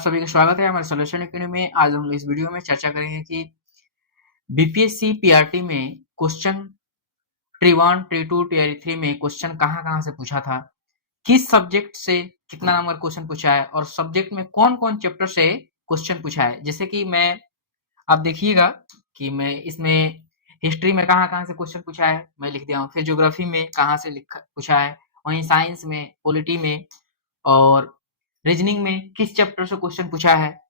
सभी का स्वागत है हमारे सॉल्यूशन एकेडमी में। आज हम इस वीडियो में चर्चा करेंगे कि बीपीएससी पीआरटी में क्वेश्चन टी 1, टी 2, टी 3 में क्वेश्चन कहाँ से पूछा था, किस सब्जेक्ट से कितना नंबर क्वेश्चन पूछा है और सब्जेक्ट में कौन-कौन चैप्टर से क्वेश्चन पूछा है। जैसे कि आप देखिएगा कि मैं इसमें हिस्ट्री में कहाँ से क्वेश्चन पूछा है मैं लिख दिया हूँ, फिर ज्योग्राफी में कहाँ से पूछा है, वहीं साइंस में, पॉलिटी में और रीजनिंग में किस चैप्टर से क्वेश्चन पूछा है,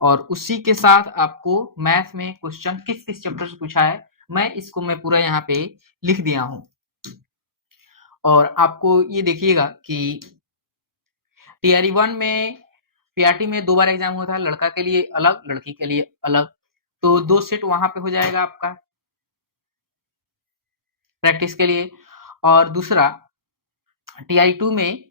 और उसी के साथ आपको मैथ में क्वेश्चन किस चैप्टर से पूछा है मैं पूरा यहाँ पे लिख दिया हूँ। और आपको ये देखिएगा कि टीआरई 1 में पीआरटी में 2 बार एग्जाम हुआ था, लड़का के लिए अलग, लड़की के लिए अलग, तो 2 सेट वहां पे हो जाएगा आपका प्रैक्टिस के लिए। और दूसरा टीआरई 2 में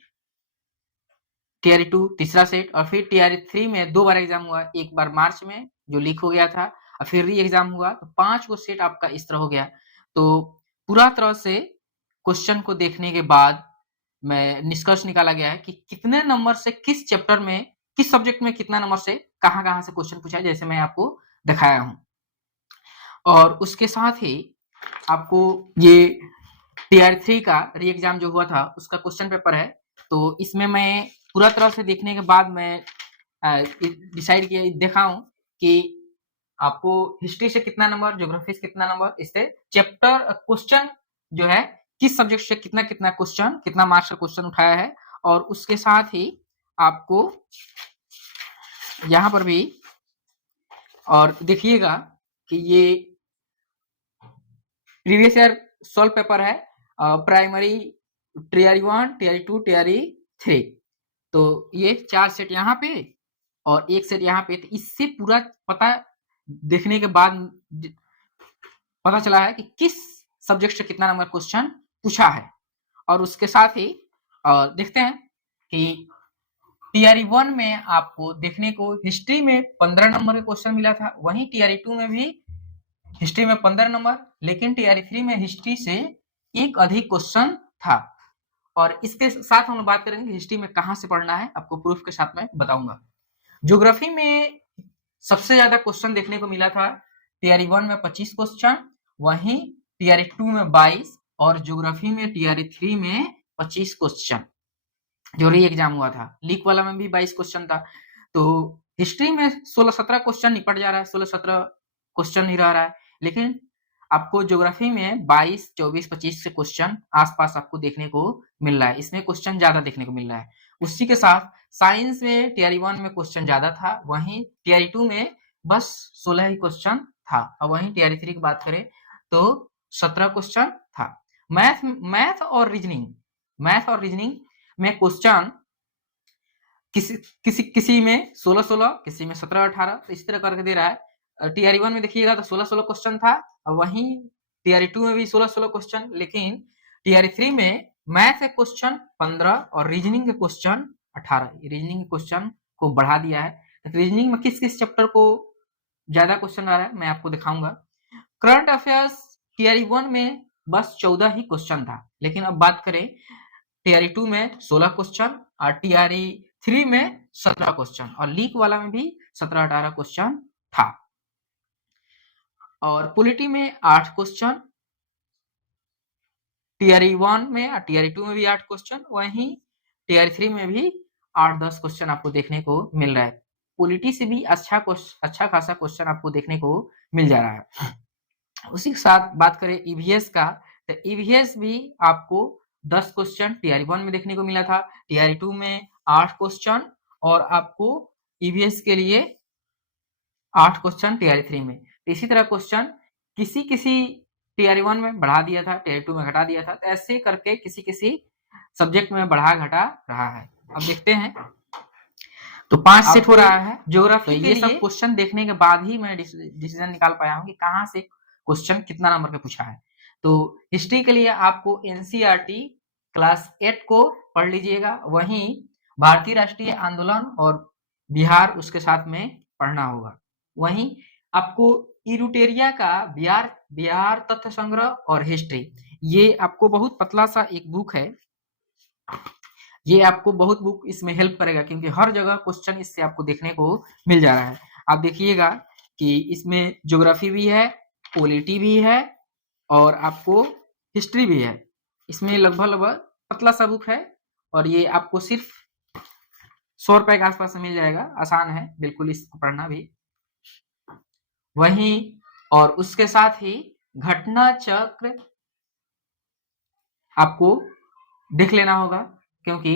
टीआरई 2 तीसरा सेट, और फिर टीआरई 3 में 2 बार एग्जाम हुआ, एक बार मार्च में जो लीक हो गया था और फिर री एग्जाम हुआ, तो 5 को सेट आपका इस तरह हो गया। तो पूरा तरह से क्वेश्चन को देखने के बाद मैं निष्कर्ष निकाला गया है कि कितने नंबर से किस चैप्टर में किस सब्जेक्ट में कितना नंबर से कहाँ से क्वेश्चन पूछा है, जैसे मैं आपको दिखाया हूँ। और उसके साथ ही आपको ये टीआरई 3 का री एग्जाम जो हुआ था उसका क्वेश्चन पेपर है, तो इसमें मैं पूरा तरह से देखने के बाद मैं डिसाइड किया, देखा हूं कि आपको हिस्ट्री से कितना नंबर, ज्योग्राफी से कितना नंबर, इससे चैप्टर क्वेश्चन जो है किस सब्जेक्ट से कितना क्वेश्चन, कितना मार्क्स का क्वेश्चन उठाया है। और उसके साथ ही आपको यहाँ पर भी और देखिएगा कि ये प्रीवियस ईयर सॉल्व पेपर है, प्राइमरी टीआरई 1, टीआरई 2, टीआरई 3, तो ये 4 सेट यहाँ पे और एक सेट यहाँ पे। तो इससे पूरा पता देखने के बाद पता चला है कि किस सब्जेक्ट से कितना नंबर क्वेश्चन पूछा है। और उसके साथ ही देखते हैं कि टीआरई 1 में आपको देखने को हिस्ट्री में 15 नंबर का क्वेश्चन मिला था, वहीं टीआरई 2 में भी हिस्ट्री में 15 नंबर, लेकिन टीआरई 3 में हिस्ट्री से एक अधिक क्वेश्चन था। और इसके साथ हम लोग बात करेंगे हिस्ट्री में कहाँ से पढ़ना है, आपको प्रूफ के साथ में बताऊंगा। ज्योग्राफी में सबसे ज्यादा क्वेश्चन देखने को मिला था, टीआरई 1 में 25 क्वेश्चन, वहीं टीआरई 2 में 22 और ज्योग्राफी में टीआरई 3 में 25 क्वेश्चन जो री एग्जाम हुआ था। लीक वाला में भी 22 क्वेश्चन था। तो हिस्ट्री में 16-17 क्वेश्चन निपट जा रहा है, 16-17 क्वेश्चन ही रह रहा है, लेकिन आपको ज्योग्राफी में 22, 24, 25 से क्वेश्चन आसपास आपको देखने को मिल रहा है, इसमें क्वेश्चन ज्यादा देखने को मिल रहा है। उसी के साथ साइंस में टीआरई 1 में क्वेश्चन ज्यादा था, वहीं टीआरई 2 में बस 16 ही क्वेश्चन था, और वहीं टीआरई 3 की बात करें तो 17 क्वेश्चन था। मैथ और रीजनिंग में क्वेश्चन किसी में 16-16, किसी में 17-18, तो इस तरह करके दे रहा है। टीआरई 1 में देखिएगा तो 16-16 क्वेश्चन था, और वहीं टीआरई 2 में भी 16-16 क्वेश्चन, लेकिन टीआरई 3 में मैथ के क्वेश्चन 15 और रीजनिंग के क्वेश्चन 18। रीजनिंग के क्वेश्चन को बढ़ा दिया है। तो रीजनिंग में किस चैप्टर को ज्यादा क्वेश्चन आ रहा है मैं आपको दिखाऊंगा। करंट अफेयर्स टीआरई 1 में बस 14 ही क्वेश्चन था, लेकिन अब बात करें टीआरई 2 में 16 क्वेश्चन और टीआरई 3 में 17 क्वेश्चन, और लीक वाला में भी 17-18 क्वेश्चन था। और पॉलिटी में 8 क्वेश्चन, टीआरई 1 में और टीआरई 2 में भी 8 क्वेश्चन, वहीं टीआरई 3 में भी 8-10 क्वेश्चन आपको देखने को मिल रहा है। पॉलिटी से भी अच्छा खासा क्वेश्चन आपको देखने को मिल जा रहा है। उसी के साथ बात करें ईवीएस का, तो ईवीएस भी आपको 10 क्वेश्चन टीआरई 1 में देखने को मिला था, टीआरई 2 में 8 क्वेश्चन, और आपको ईवीएस के लिए 8 क्वेश्चन टीआरई 3 में। इसी तरह क्वेश्चन किसी टीआरई 1 में बढ़ा दिया था, टीआरई 2 में घटा दिया था, तो ऐसे करके किसी सब्जेक्ट में बढ़ा घटा रहा है। अब देखते हैं, तो 5 सेट हो रहा है ज्योग्राफी के लिए। ये सब क्वेश्चन देखने के बाद ही मैं डिसीजन निकाल पाया हूँ कि कहाँ से क्वेश्चन कितना नंबर पे पूछा है। तो हिस्ट्री के लिए आपको एनसीईआरटी क्लास 8 को पढ़ लीजिएगा, वहीं भारतीय राष्ट्रीय आंदोलन और बिहार उसके साथ में पढ़ना होगा। वहीं आपको इरुटेरिया का बिहार तथ्य संग्रह और हिस्ट्री, ये आपको बहुत पतला सा एक बुक है, ये आपको बहुत बुक इसमें हेल्प करेगा, क्योंकि हर जगह क्वेश्चन इससे आपको देखने को मिल जा रहा है। आप देखिएगा कि इसमें ज्योग्राफी भी है, पॉलिटी भी है और आपको हिस्ट्री भी है। इसमें लगभग पतला सा बुक है और ये आपको सिर्फ 100 रुपए के आसपास मिल जाएगा। आसान है बिल्कुल इसको पढ़ना भी। वहीं और उसके साथ ही घटना चक्र आपको देख लेना होगा, क्योंकि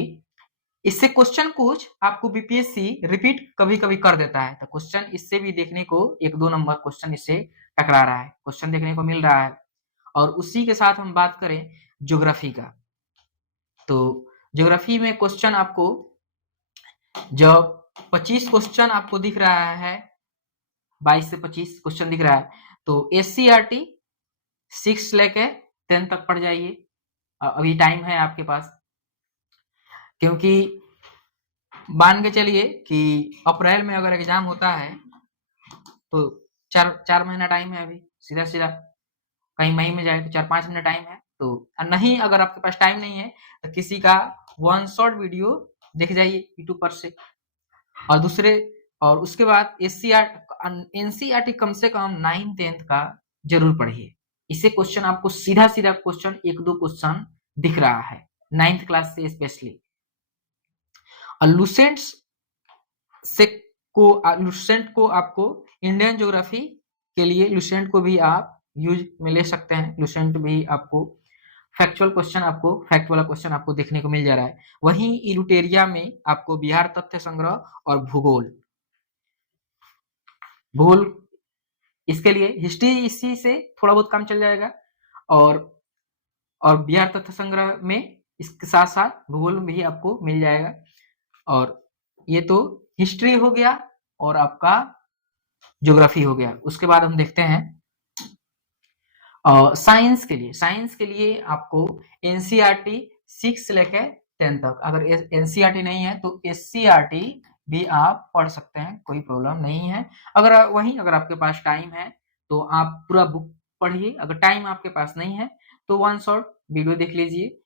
इससे क्वेश्चन कुछ आपको बीपीएससी रिपीट कभी कभी कर देता है, तो क्वेश्चन इससे भी देखने को 1-2 नंबर क्वेश्चन इससे टकरा रहा है, क्वेश्चन देखने को मिल रहा है। और उसी के साथ हम बात करें ज्योग्राफी का, तो ज्योग्राफी में क्वेश्चन आपको जब 25 क्वेश्चन आपको दिख रहा है, 22 से 25 क्वेश्चन दिख रहा है, तो एससीईआरटी 6 लेके 10 तक पढ़ जाइए। अभी टाइम है आपके पास, क्योंकि मान के चलिए कि अप्रैल में अगर एग्जाम होता है तो 4 महीना टाइम है अभी, सीधा सीधा कहीं मई में जाए तो 4-5 महीना टाइम है। तो नहीं, अगर आपके पास टाइम नहीं है तो किसी का 1 शॉट वीडियो देख जाइए यूट्यूब पर से, और दूसरे और उसके बाद एनसीईआरटी कम से कम 9th-10th का जरूर पढ़िए। इससे क्वेश्चन आपको सीधा सीधा क्वेश्चन 1-2 क्वेश्चन दिख रहा है 9th क्लास से स्पेशली। और लुसेंट को आपको इंडियन ज्योग्राफी के लिए लुसेंट को भी आप यूज में ले सकते हैं। लुसेंट भी आपको फैक्ट वाला क्वेश्चन आपको देखने को मिल जा रहा है। वहीं इलुटेरिया में आपको बिहार तथ्य संग्रह और भूगोल इसके लिए हिस्ट्री इसी से थोड़ा बहुत काम चल जाएगा, और बिहार तथ्य संग्रह में इसके साथ साथ भूगोल में भी आपको मिल जाएगा। और ये तो हिस्ट्री हो गया और आपका ज्योग्राफी हो गया। उसके बाद हम देखते हैं साइंस के लिए आपको एनसीईआरटी 6 से लेकर 10 तक, अगर एनसीईआरटी नहीं है तो एससीईआरटी भी आप पढ़ सकते हैं, कोई प्रॉब्लम नहीं है। अगर आपके पास टाइम है तो आप पूरा बुक पढ़िए, अगर टाइम आपके पास नहीं है तो 1 शॉट वीडियो देख लीजिए।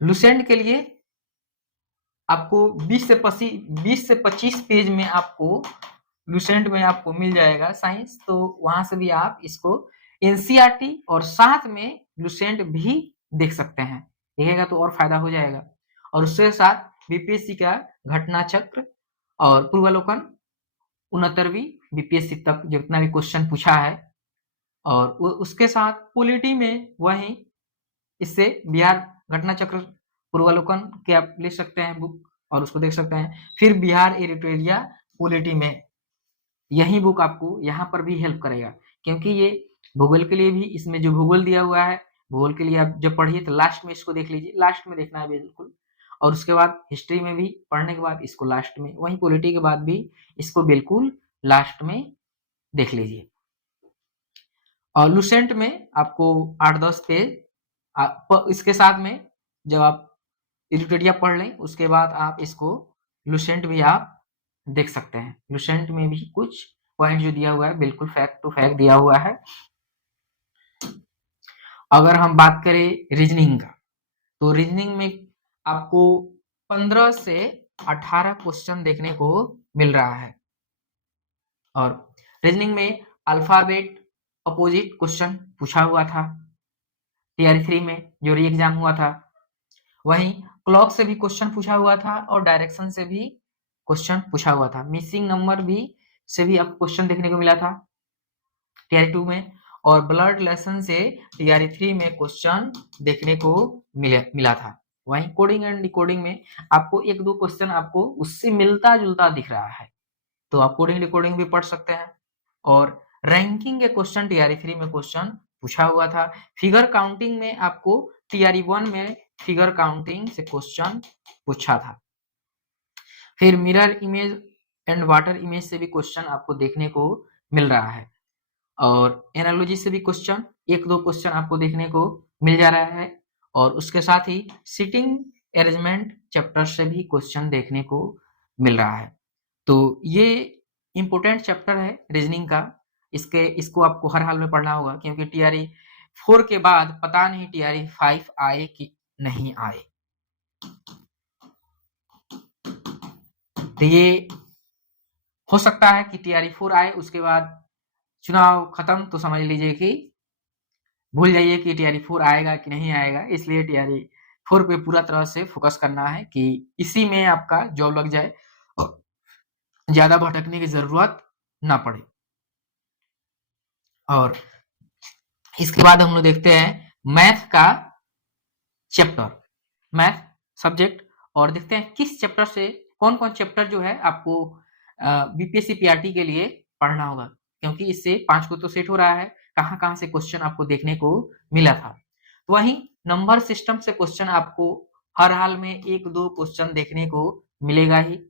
लुसेंट के लिए आपको 20 से 25 पेज में आपको लुसेंट में आपको मिल जाएगा साइंस, तो वहां से भी आप इसको एनसीईआरटी और साथ में लुसेंट भी देख सकते हैं, देखेगा तो और फायदा हो जाएगा। और उसके साथ बीपीएससी का घटना चक्र और पूर्वावलोकन 69वीं बीपीएससी तक जितना भी क्वेश्चन पूछा है, और उसके साथ पॉलिटी में वही इससे बिहार घटना चक्र पूर्वावलोकन के आप ले सकते हैं बुक और उसको देख सकते हैं। फिर बिहार एडिटोरिया पॉलिटी में यही बुक आपको यहाँ पर भी हेल्प करेगा, क्योंकि ये भूगोल के लिए भी इसमें जो भूगोल दिया हुआ है, भूगोल के लिए आप जब पढ़िए तो लास्ट में इसको देख लीजिए, लास्ट में देखना है बिल्कुल। और उसके बाद हिस्ट्री में भी पढ़ने के बाद इसको लास्ट में, वहीं पॉलिटी के बाद भी इसको बिल्कुल लास्ट में देख लीजिए। और लुसेंट में आपको 8-10 पेज इसके साथ में जब आप इलुटेरिया पढ़ लें उसके बाद आप इसको लुसेंट भी आप देख सकते हैं। लुसेंट में भी कुछ पॉइंट जो दिया हुआ है बिल्कुल फैक्ट टू फैक्ट दिया हुआ है। अगर हम बात करें रीजनिंग का, तो रीजनिंग में आपको 15 से 18 क्वेश्चन देखने को मिल रहा है। और रीजनिंग में अल्फाबेट अपोजिट क्वेश्चन पूछा हुआ था टीआरई 3 में जो री एग्जाम हुआ था। वहीं क्लॉक से भी क्वेश्चन पूछा हुआ था और डायरेक्शन से भी क्वेश्चन पूछा हुआ था। मिसिंग नंबर भी से भी आपको क्वेश्चन देखने को मिला था टीआरई 2 में, और ब्लड रिलेशन से टीआरई 3 में क्वेश्चन देखने को मिला था। वहीं कोडिंग एंड डिकोडिंग में आपको 1-2 क्वेश्चन आपको उससे मिलता जुलता दिख रहा है, तो आप कोडिंग डिकोडिंग भी पढ़ सकते हैं। और रैंकिंग के क्वेश्चन टीआरई 3 में क्वेश्चन पूछा हुआ था। फिगर काउंटिंग में आपको टीआरई 1 में फिगर काउंटिंग से क्वेश्चन पूछा था। फिर mirror image and water image से भी क्वेश्चन आपको देखने को मिल रहा है, और एनालॉजी से भी क्वेश्चन 1-2 क्वेश्चन आपको देखने को मिल जा रहा है। और उसके साथ ही सिटिंग अरेंजमेंट चैप्टर से भी क्वेश्चन देखने को मिल रहा है। तो ये इंपॉर्टेंट चैप्टर है रीजनिंग का, इसको आपको हर हाल में पढ़ना होगा, क्योंकि टीआरई 4 के बाद पता नहीं टीआरई 5 आए कि नहीं आए। तो ये हो सकता है कि टीआरई 4 आए, उसके बाद चुनाव खत्म तो समझ लीजिए कि भूल जाइए कि टीआरई 4 आएगा कि नहीं आएगा। इसलिए टीआरई 4 पे पूरा तरह से फोकस करना है कि इसी में आपका जॉब लग जाए और ज्यादा भटकने की जरूरत ना पड़े। और इसके बाद हम लोग देखते हैं मैथ का चैप्टर, मैथ सब्जेक्ट, और देखते हैं किस चैप्टर से कौन कौन चैप्टर जो है आपको बीपीएससी पीआरटी के लिए पढ़ना होगा, क्योंकि इससे 5 को तो सेट हो रहा है, कहाँ कहाँ से क्वेश्चन आपको देखने को मिला था। वहीं नंबर सिस्टम से क्वेश्चन आपको हर हाल में 1-2 क्वेश्चन देखने को मिलेगा ही,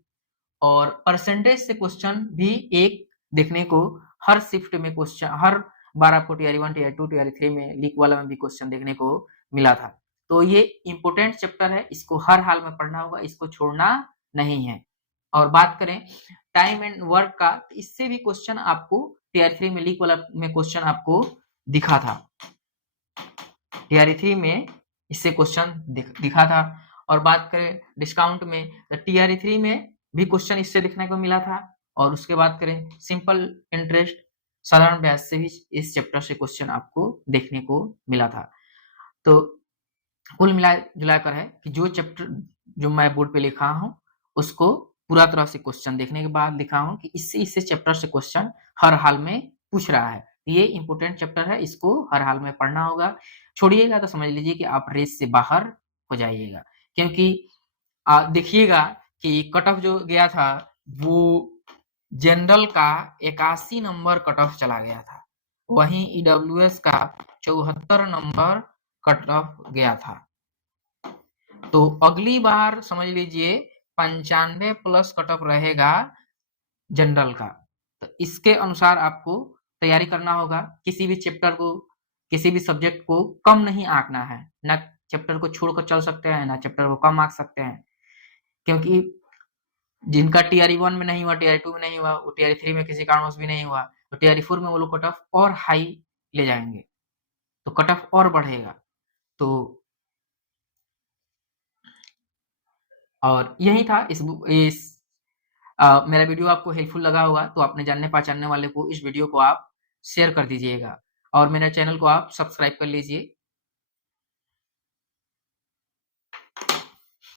और परसेंटेज से क्वेश्चन भी एक देखने को हर शिफ्ट में क्वेश्चन, हर बार आपको टीआरई 1, टीआरई 2, टीआरई 3 में लीक वाला में भी क्वेश्चन देखने को मिला था। तो ये इंपॉर्टेंट चैप्टर है, इसको हर हाल में पढ़ना होगा, इसको छोड़ना नहीं है। और बात करें टाइम एंड वर्क का, तो इससे भी क्वेश्चन आपको टीआरई 3 में लीक वाला में क्वेश्चन आपको दिखा था, टीआरई 3 में इससे क्वेश्चन दिखा था। और बात करें डिस्काउंट में, तो टीआरई 3 में भी क्वेश्चन इससे देखने को मिला था। और उसके बाद करें सिंपल इंटरेस्ट साधारण ब्याज से भी इस चैप्टर से क्वेश्चन आपको देखने को मिला था। तो कुल मिला जुला कर है कि जो चैप्टर जो मैं बोर्ड पे लिखा हूँ उसको पूरा तरह से क्वेश्चन देखने के बाद लिखा हूँ कि इससे चैप्टर से क्वेश्चन हर हाल में पूछ रहा है। ये इंपॉर्टेंट चैप्टर है, इसको हर हाल में पढ़ना होगा। छोड़िएगा तो समझ लीजिए कि आप रेस से बाहर हो जाइएगा, क्योंकि देखिएगा कि कट ऑफ जो गया था वो जनरल का 81 नंबर कट ऑफ चला गया था, वहीं ईडब्ल्यूएस का 74 नंबर कट ऑफ गया था। तो अगली बार समझ लीजिए 95 प्लस कट ऑफ रहेगा जनरल का। तो इसके अनुसार आपको तैयारी करना होगा। किसी भी चैप्टर को, किसी भी सब्जेक्ट को कम नहीं आंकना है, ना चैप्टर को छोड़कर चल सकते हैं, ना चैप्टर को कम आंक सकते हैं, क्योंकि जिनका टीआरई 1 में नहीं हुआ, टीआरई 2 में नहीं हुआ, वो टीआरई 3 में किसी कारणवश भी नहीं हुआ, तो टीआरई 4 में वो लोग कट ऑफ और हाई ले जाएंगे, तो कट ऑफ और बढ़ेगा। तो और यही था इस मेरा वीडियो आपको हेल्पफुल लगा होगा तो अपने जानने पहचानने वाले को इस वीडियो को आप शेयर कर दीजिएगा, और मेरे चैनल को आप सब्सक्राइब कर लीजिए।